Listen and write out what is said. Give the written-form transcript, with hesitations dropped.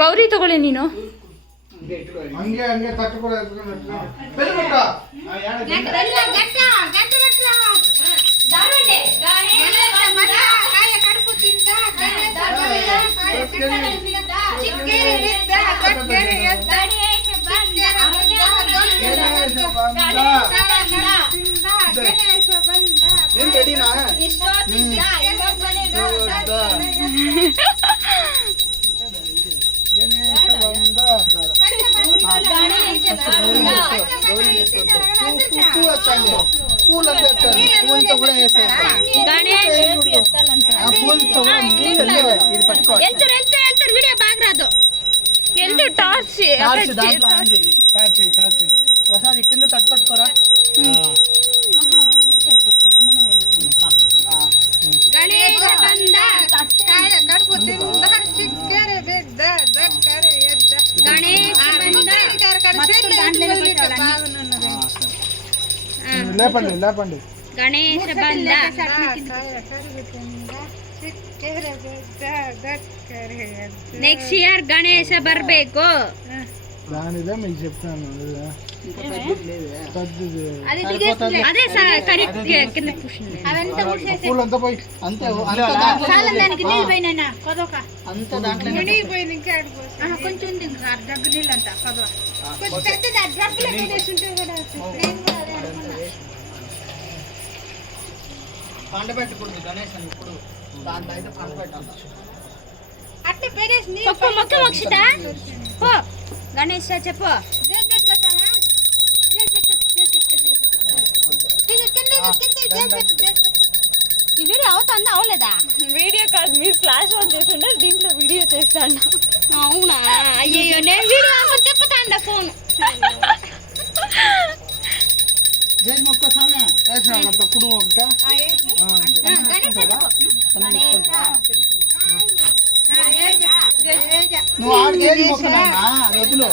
ಗೌರಿ ತಗೊಳ್ಳಿ ನೀನು. ಹಂಗೆ ಹಂಗೆ ತಟ್ಟುಕೊಳ್ಳ ప్రసాద్ కింద తట్టుకోరా. గణేశ బంద కడుపు తిందా చిక్కెర బిడ్డ దక్కర ఎద్ద గణేశ బంద లేపండి లేపండి. గణేశ బంద నెక్స్ట్ ఇయర్ గణేశ ಬರ್ಬೇಕು. దానిదే మీకు చెప్తాను. పూలంతా పోయి అంతే అంత దాంట్లో కొంచెం దగ్గు నీళ్ళు అంతా పంట పెట్టుకోండి గణేష్ అని ఇప్పుడు దాంట్లో అయితే పంట పెట్టాలి. గణేష్ చెప్పు. ఈ వీడియో అవుతుందా అవలేదా? వీడియో కాదు, మీరు ఫ్లాష్ ఆన్ చేస్తుంటే దీంట్లో వీడియో చేస్తాను. అవునా? అయ్యో నేను వీడియో ఆన్ తిప్పుతాండా ఫోన్. జై మొక్క సామే వేసినా తక్కువ ఒక్క నువ్వు ఆడికి మొక్కనా రోజులు